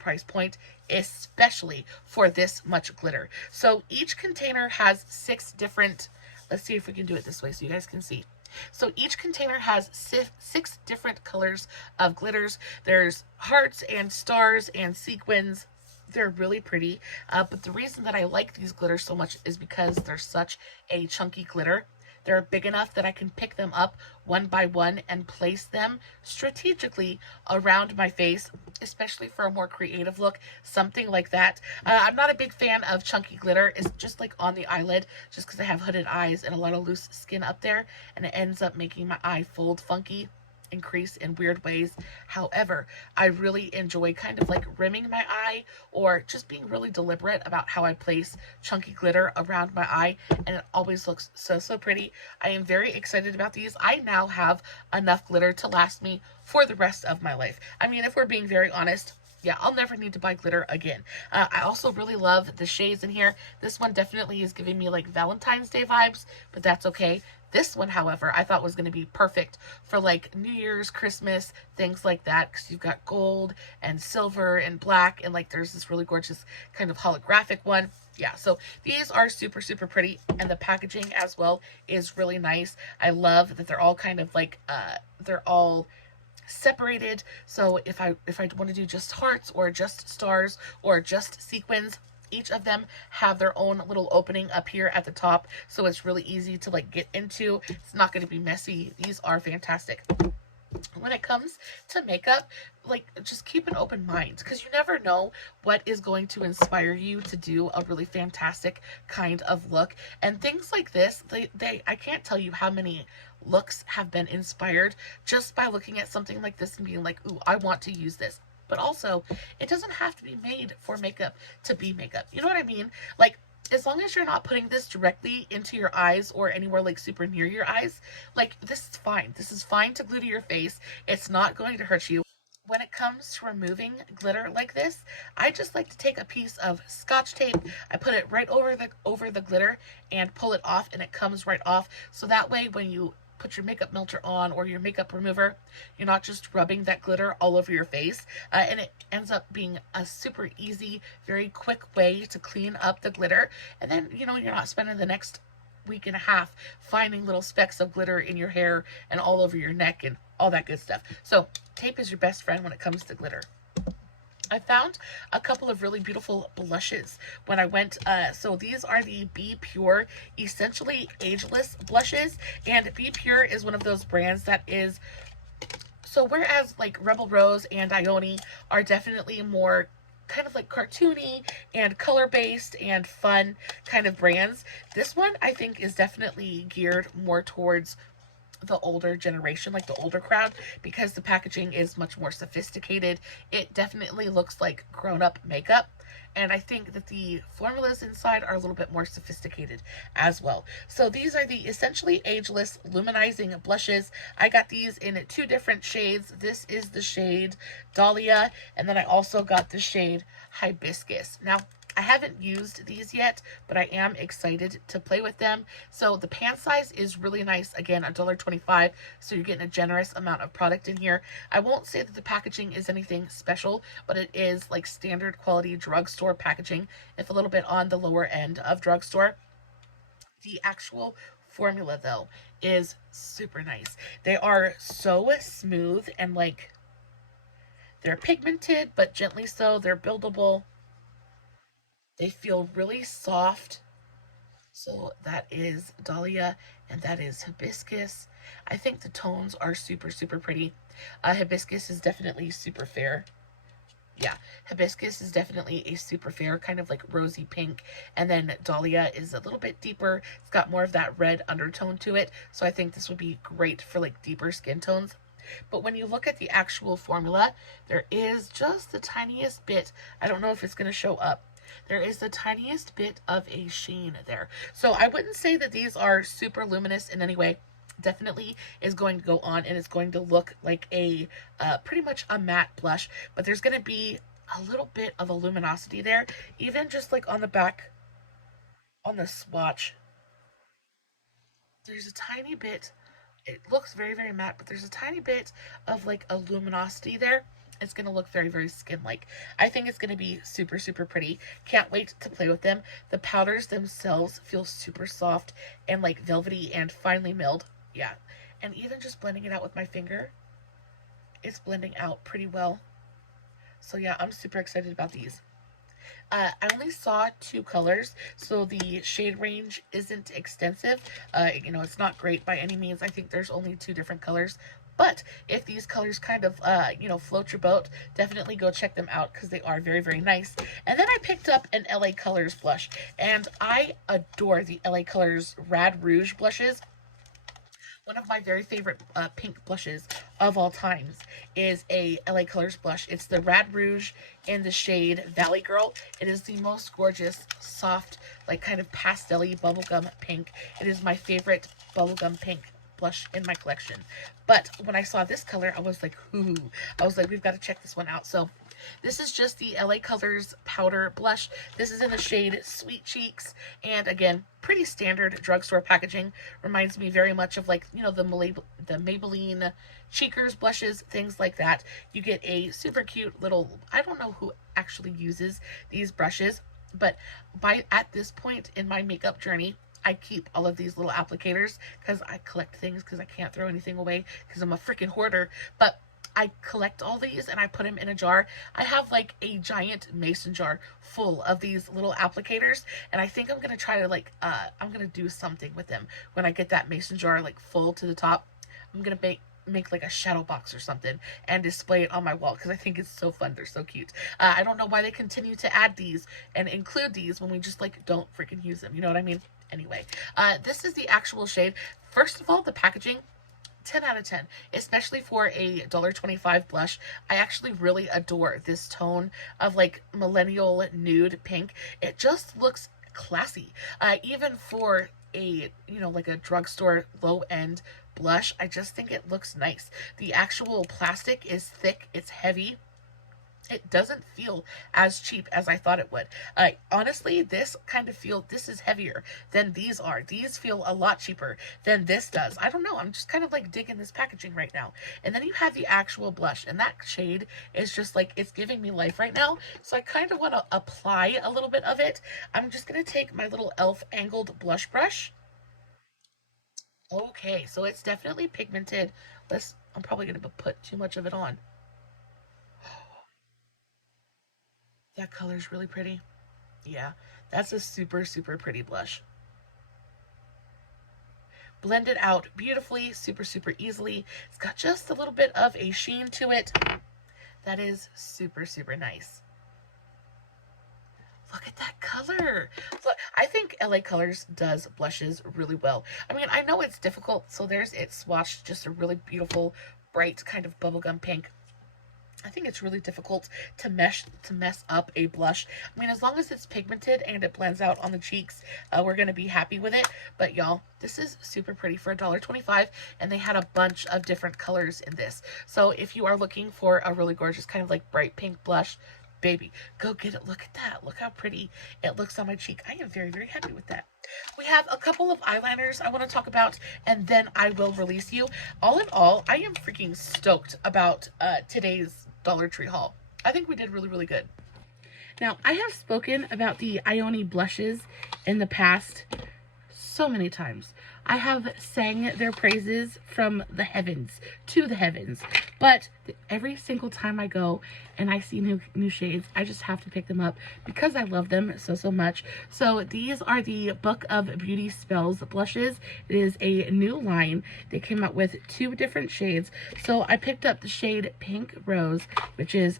price point, especially for this much glitter. So each container has 6 different, let's see if we can do it this way so you guys can see. So each container has 6 different colors of glitters. There's hearts and stars and sequins. They're really pretty. But the reason that I like these glitters so much is because they're such a chunky glitter. They're big enough that I can pick them up one by one and place them strategically around my face, especially for a more creative look, something like that. I'm not a big fan of chunky glitter. It's just like on the eyelid, just because I have hooded eyes and a lot of loose skin up there, and it ends up making my eye fold funky and crease in weird ways. However, I really enjoy kind of like rimming my eye or just being really deliberate about how I place chunky glitter around my eye, and it always looks so pretty. I am very excited about these. I now have enough glitter to last me for the rest of my life. I mean, if we're being very honest, yeah, I'll never need to buy glitter again. I also really love the shades in here. This one definitely is giving me like Valentine's Day vibes, but that's okay. This one, however, I thought was going to be perfect for like New Year's, Christmas, things like that, because you've got gold and silver and black, and like there's this really gorgeous kind of holographic one. Yeah, so these are super pretty, and the packaging as well is really nice. I love that they're all kind of like, they're all separated. So if I want to do just hearts or just stars or just sequins, each of them have their own little opening up here at the top, so it's really easy to like get into. It's not going to be messy. These are fantastic. When it comes to makeup, like, just keep an open mind, because you never know what is going to inspire you to do a really fantastic kind of look. And things like this, I can't tell you how many looks have been inspired just by looking at something like this and being like, ooh, I want to use this. But also, it doesn't have to be made for makeup to be makeup. You know what I mean? Like, as long as you're not putting this directly into your eyes or anywhere like super near your eyes, like, this is fine. This is fine to glue to your face. It's not going to hurt you. When it comes to removing glitter like this, I just like to take a piece of Scotch tape. I put it right over the glitter and pull it off, and it comes right off. So that way, when you put your makeup melter on or your makeup remover, you're not just rubbing that glitter all over your face, and it ends up being a super easy, very quick way to clean up the glitter. And then, you know, you're not spending the next week and a half finding little specks of glitter in your hair and all over your neck and all that good stuff. So tape is your best friend when it comes to glitter. I found a couple of really beautiful blushes when I went, so these are the Be Pure Essentially Ageless blushes, and Be Pure is one of those brands that is, so whereas like Rebel Rose and Ione are definitely more kind of like cartoony and color-based and fun kind of brands, this one I think is definitely geared more towards the older generation, like the older crowd, because the packaging is much more sophisticated. It definitely looks like grown-up makeup. And I think that the formulas inside are a little bit more sophisticated as well. So these are the essentially ageless luminizing blushes. I got these in two different shades. This is the shade Dahlia, and then I also got the shade Hibiscus. Now, I haven't used these yet, but I am excited to play with them. So the pan size is really nice. Again, $1.25, so you're getting a generous amount of product in here. I won't say that the packaging is anything special, but it is like standard quality drugstore packaging, if a little bit on the lower end of drugstore. The actual formula, though, is super nice. They are so smooth and like they're pigmented, but gently so. They're buildable. They feel really soft. So that is Dahlia and that is Hibiscus. I think the tones are super, super pretty. Hibiscus is definitely super fair. Yeah, Hibiscus is definitely a super fair, kind of like rosy pink. And then Dahlia is a little bit deeper. It's got more of that red undertone to it. So I think this would be great for like deeper skin tones. But when you look at the actual formula, there is just the tiniest bit. I don't know if it's going to show up. There is the tiniest bit of a sheen there. So I wouldn't say that these are super luminous in any way. Definitely is going to go on and it's going to look like a pretty much a matte blush, but there's going to be a little bit of a luminosity there, even just like on the back, on the swatch. There's a tiny bit. It looks very, very matte, but there's a tiny bit of like a luminosity there. It's going to look very, very skin-like. I think it's going to be super, super pretty. Can't wait to play with them. The powders themselves feel super soft and like velvety and finely milled. Yeah. And even just blending it out with my finger, it's blending out pretty well. So yeah, I'm super excited about these. I only saw two colors, so the shade range isn't extensive. It's not great by any means. I think there's only two different colors. But if these colors kind of, float your boat, definitely go check them out because they are very, very nice. And then I picked up an LA Colors blush, and I adore the LA Colors Rad Rouge blushes. One of my very favorite pink blushes of all times is a LA Colors blush. It's the Rad Rouge in the shade Valley Girl. It is the most gorgeous, soft, like kind of pastel-y bubblegum pink. It is my favorite bubblegum pink blush in my collection. But when I saw this color, I was like, ooh. I was like, we've got to check this one out. So this is just the LA Colors powder blush. This is in the shade Sweet Cheeks. And again, pretty standard drugstore packaging. Reminds me very much of like, the Maybelline Cheekers blushes, things like that. You get a super cute little, I don't know who actually uses these brushes, but at this point in my makeup journey, I keep all of these little applicators because I collect things because I can't throw anything away because I'm a freaking hoarder. But I collect all these and I put them in a jar. I have like a giant mason jar full of these little applicators, and I think I'm gonna try to I'm gonna do something with them when I get that mason jar like full to the top. I'm gonna make like a shadow box or something and display it on my wall because I think it's so fun. They're so cute. I don't know why they continue to add these and include these when we just like don't freaking use them. You know what I mean? Anyway, this is the actual shade. First of all, the packaging, 10 out of 10, especially for a $1.25 blush. I actually really adore this tone of like millennial nude pink. It just looks classy. Even for a, like a drugstore low end blush, I just think it looks nice. The actual plastic is thick, it's heavy. It doesn't feel as cheap as I thought it would. Honestly, this is heavier than these are. These feel a lot cheaper than this does. I don't know. I'm just kind of like digging this packaging right now. And then you have the actual blush, and that shade is just like, it's giving me life right now. So I kind of want to apply a little bit of it. I'm just going to take my little e.l.f. angled blush brush. Okay, so it's definitely pigmented. I'm probably going to put too much of it on. That color's really pretty. Yeah, that's a super, super pretty blush. Blend it out beautifully, super, super easily. It's got just a little bit of a sheen to it. That is super, super nice. Look at that color. Look, I think LA Colors does blushes really well. I mean, I know it's difficult. So there's it swatched, just a really beautiful, bright kind of bubblegum pink. I think it's really difficult to mess up a blush. I mean, as long as it's pigmented and it blends out on the cheeks, we're gonna be happy with it. But y'all, this is super pretty for $1.25, and they had a bunch of different colors in this. So if you are looking for a really gorgeous kind of like bright pink blush, baby, go get it. Look at that. Look how pretty it looks on my cheek. I am very, very happy with that. We have a couple of eyeliners I want to talk about, and then I will release you. All in all, I am freaking stoked about today's Dollar Tree haul. I think we did really, really good. Now, I have spoken about the Ioni blushes in the past so many times. I have sang their praises from the heavens to the heavens, but every single time I go and I see new shades, I just have to pick them up because I love them so much. So these are the Book of Beauty Spells blushes. It is a new line. They came out with 2 different shades. So I picked up the shade Pink Rose, which is,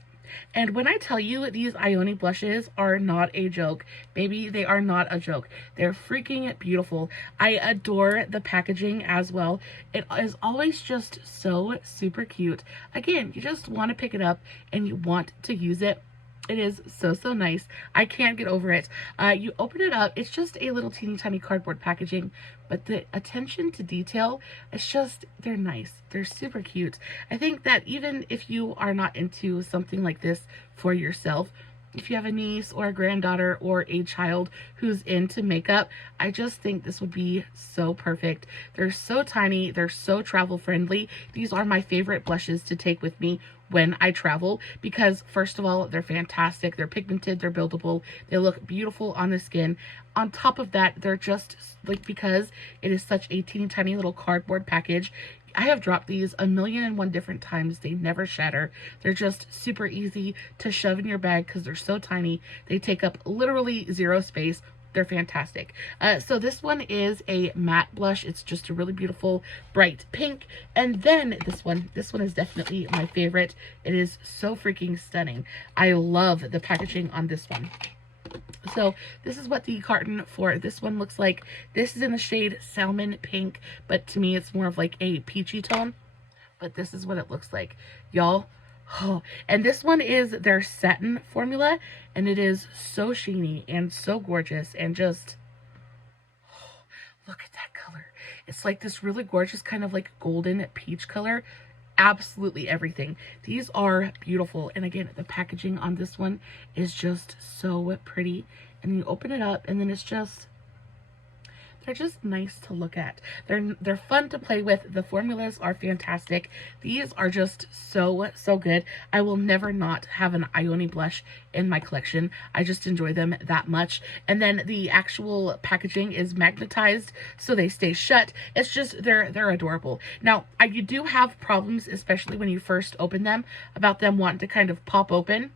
and when I tell you these Ioni blushes are not a joke, baby, they are not a joke. They're freaking beautiful. I adore the packaging as well. It is always just so super cute. Again, you just want to pick it up and you want to use it. It is so nice. I can't get over it. You open it up, it's just a little teeny tiny cardboard packaging, but the attention to detail, it's just, they're nice. They're super cute. I think that even if you are not into something like this for yourself, if you have a niece or a granddaughter or a child who's into makeup, I just think this would be so perfect. They're so tiny. They're so travel friendly. These are my favorite blushes to take with me when I travel because, first of all, they're fantastic. They're pigmented. They're buildable. They look beautiful on the skin. On top of that, they're just like, because it is such a teeny tiny little cardboard package, I have dropped these 1,000,001 different times. They never shatter. They're just super easy to shove in your bag because they're so tiny. They take up literally 0 space. They're fantastic. So this one is a matte blush. It's just a really beautiful bright pink. And then this one is definitely my favorite. It is so freaking stunning. I love the packaging on this one. So this is what the carton for this one looks like. This is in the shade Salmon Pink, but to me it's more of like a peachy tone. But this is what it looks like, y'all. Oh, and this one is their satin formula, and it is so sheeny and so gorgeous, and just, oh, look at that color. It's like this really gorgeous kind of like golden peach color. Absolutely everything. These are beautiful, and again, the packaging on this one is just so pretty, and you open it up and then it's just, they're just nice to look at. They're fun to play with. The formulas are fantastic. These are just so good. I will never not have an Ioni blush in my collection. I just enjoy them that much. And then the actual packaging is magnetized, so they stay shut. It's just, they're adorable. Now, you do have problems, especially when you first open them, about them wanting to kind of pop open.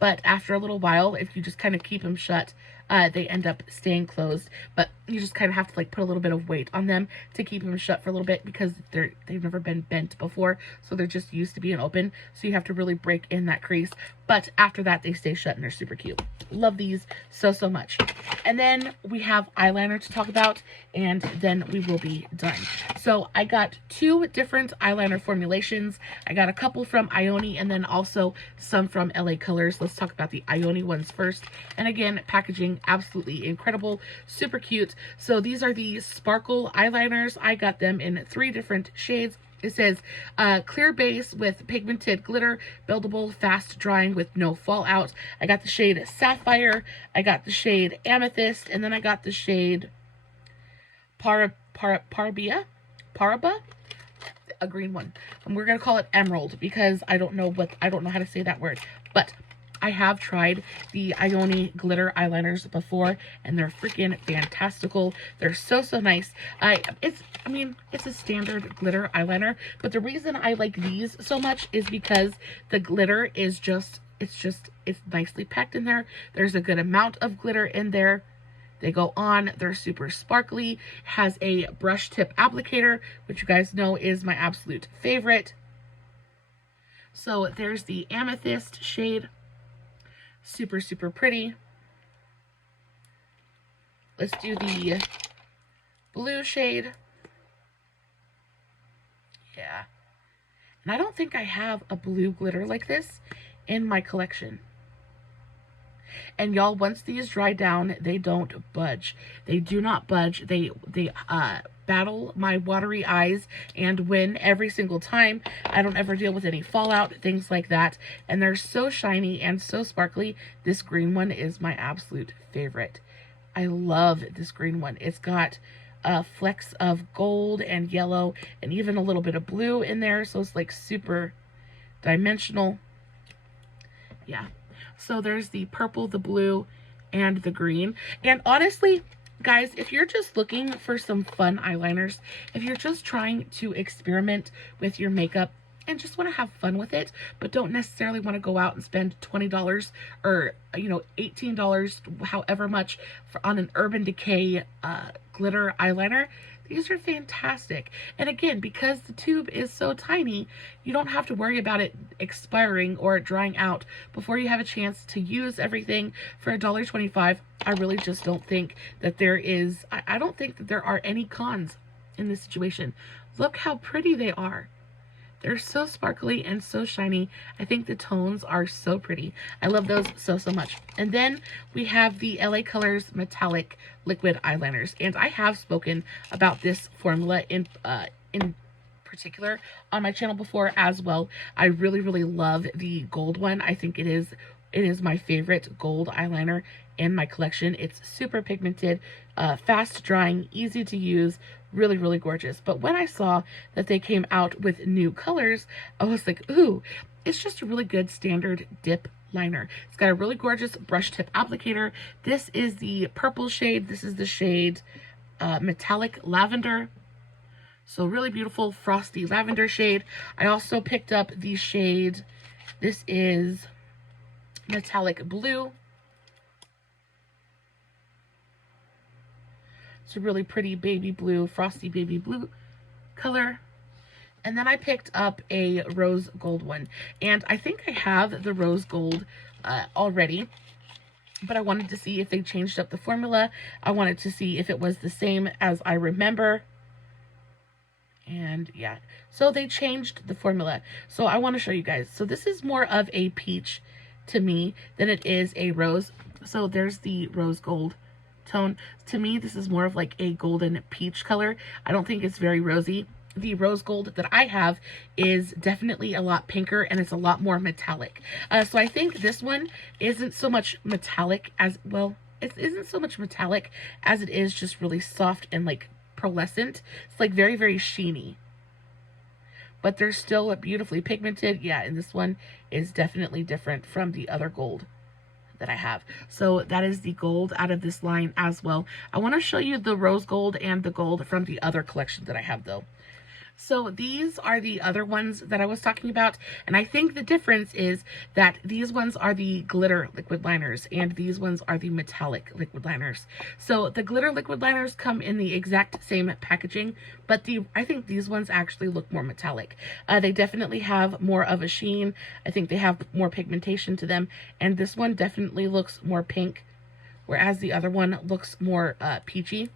But after a little while, if you just kind of keep them shut, they end up staying closed. But you just kind of have to like put a little bit of weight on them to keep them shut for a little bit because they've never been bent before, so they're just used to being open. So you have to really break in that crease. But after that, they stay shut and they're super cute. Love these so much. And then we have eyeliner to talk about, and then we will be done. So I got 2 different eyeliner formulations. I got a couple from Ioni and then also some from LA Colors. Let's talk about the Ioni ones first. And again, packaging absolutely incredible, super cute. So these are the sparkle eyeliners. I got them in 3 different shades. It says clear base with pigmented glitter, buildable, fast drying with no fallout. I got the shade Sapphire, I got the shade Amethyst, and then I got the shade Paraba, a green one. And we're gonna call it Emerald because I don't know how to say that word. But I have tried the Ioni glitter eyeliners before, and they're freaking fantastical. They're so nice. It's a standard glitter eyeliner, but the reason I like these so much is because the glitter is just, it's nicely packed in there. There's a good amount of glitter in there. They go on, they're super sparkly, has a brush tip applicator, which you guys know is my absolute favorite. So there's the Amethyst shade. Super pretty. Let's do the blue shade. Yeah. And I don't think I have a blue glitter like this in my collection. And y'all, once these dry down, they don't budge. They do not budge. They battle my watery eyes and win every single time. I don't ever deal with any fallout, things like that. And they're so shiny and so sparkly. This green one is my absolute favorite. I love this green one. It's got flecks of gold and yellow and even a little bit of blue in there. So it's like super dimensional. Yeah. So there's the purple, the blue, and the green. And honestly, guys, if you're just looking for some fun eyeliners, if you're just trying to experiment with your makeup and just want to have fun with it, but don't necessarily want to go out and spend $20 or, you know, $18, however much, on an Urban Decay glitter eyeliner, these are fantastic. And again, because the tube is so tiny, you don't have to worry about it expiring or drying out before you have a chance to use everything for $1.25. I really just don't think that there is, I don't think that there are any cons in this situation. Look how pretty they are. They're so sparkly and so shiny. I think the tones are so pretty. I love those so much. And then we have the LA Colors Metallic Liquid Eyeliners. And I have spoken about this formula in particular on my channel before as well. I really love the gold one. I think it is my favorite gold eyeliner in my collection. It's super pigmented, fast drying, easy to use, really gorgeous. But when I saw that they came out with new colors, I was like, ooh, it's just a really good standard dip liner. It's got a really gorgeous brush tip applicator. This is the purple shade. This is the shade Metallic Lavender. So really beautiful frosty lavender shade. I also picked up the shade, this is Metallic Blue. It's a really pretty baby blue, frosty baby blue color. And then I picked up a rose gold one. And I think I have the rose gold already, but I wanted to see if they changed up the formula. I wanted to see if it was the same as I remember. And yeah, so they changed the formula. So I want to show you guys. So this is more of a peach to me than it is a rose. So there's the rose gold tone. To me, this is more of like a golden peach color. I don't think it's very rosy. The rose gold that I have is definitely a lot pinker and it's a lot more metallic. So I think this one isn't so much metallic as, well, it isn't so much metallic as it is just really soft and like pearlescent. It's like very sheeny, but they're still beautifully pigmented. Yeah, and this one is definitely different from the other gold that I have. So that is the gold out of this line as well. I want to show you the rose gold and the gold from the other collection that I have though. So these are the other ones that I was talking about, and I think the difference is that these ones are the glitter liquid liners and these ones are the metallic liquid liners. So the glitter liquid liners come in the exact same packaging, but I think these ones actually look more metallic. They definitely have more of a sheen. I think they have more pigmentation to them, and this one definitely looks more pink, whereas the other one looks more peachy.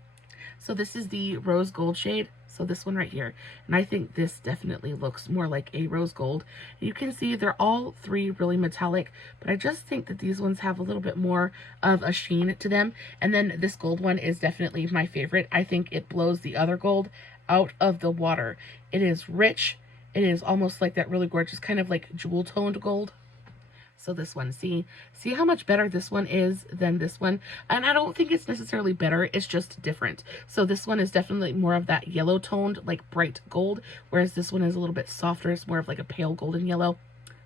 So this is the rose gold shade. So this one right here. And I think this definitely looks more like a rose gold. You can see they're all three really metallic, but I just think that these ones have a little bit more of a sheen to them. And then this gold one is definitely my favorite. I think it blows the other gold out of the water. It is rich. It is almost like that really gorgeous kind of like jewel toned gold. So this one, see how much better this one is than this one. And I don't think it's necessarily better, it's just different. So this one is definitely more of that yellow toned, like bright gold, whereas this one is a little bit softer. It's more of like a pale golden yellow.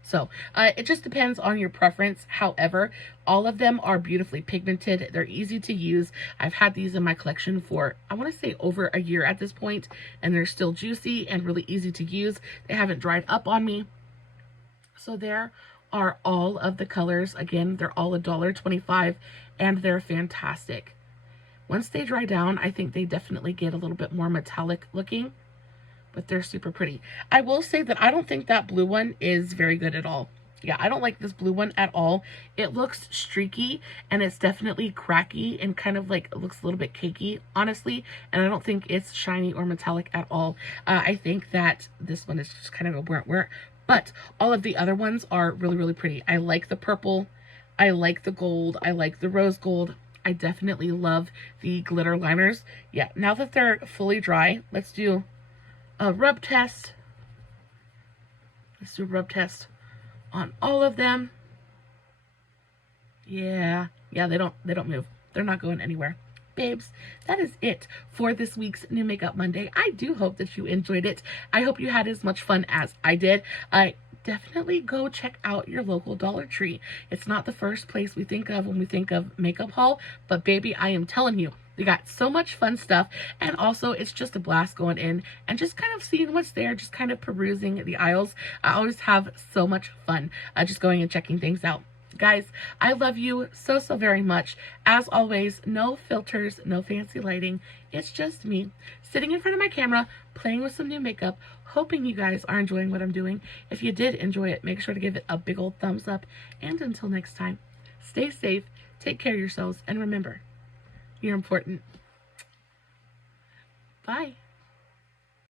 So it just depends on your preference. However, all of them are beautifully pigmented. They're easy to use. I've had these in my collection for, I want to say, over a year at this point, and they're still juicy and really easy to use. They haven't dried up on me. So there are all of the colors. Again, they're all $1.25 and they're fantastic. Once they dry down, I think they definitely get a little bit more metallic looking, but they're super pretty. I will say that I don't think that blue one is very good at all. Yeah, I don't like this blue one at all. It looks streaky and it's definitely cracky and kind of like, it looks a little bit cakey, honestly. And I don't think it's shiny or metallic at all. I think that this one is just kind of a weird. But all of the other ones are really, really pretty. I like the purple. I like the gold. I like the rose gold. I definitely love the glitter liners. Yeah, now that they're fully dry, let's do a rub test. Let's do a rub test on all of them. Yeah, they don't move. They're not going anywhere. Babes, that is it for this week's New Makeup Monday. I do hope that you enjoyed it. I hope you had as much fun as I did. Definitely go check out your local Dollar Tree. It's not the first place we think of when we think of makeup haul, but baby, I am telling you, we got so much fun stuff, and also it's just a blast going in and just kind of seeing what's there, just kind of perusing the aisles. I always have so much fun just going and checking things out. Guys, I love you so, so very much. As always, no filters, no fancy lighting. It's just me sitting in front of my camera, playing with some new makeup, hoping you guys are enjoying what I'm doing. If you did enjoy it, make sure to give it a big old thumbs up. And until next time, stay safe, take care of yourselves, and remember, you're important. Bye.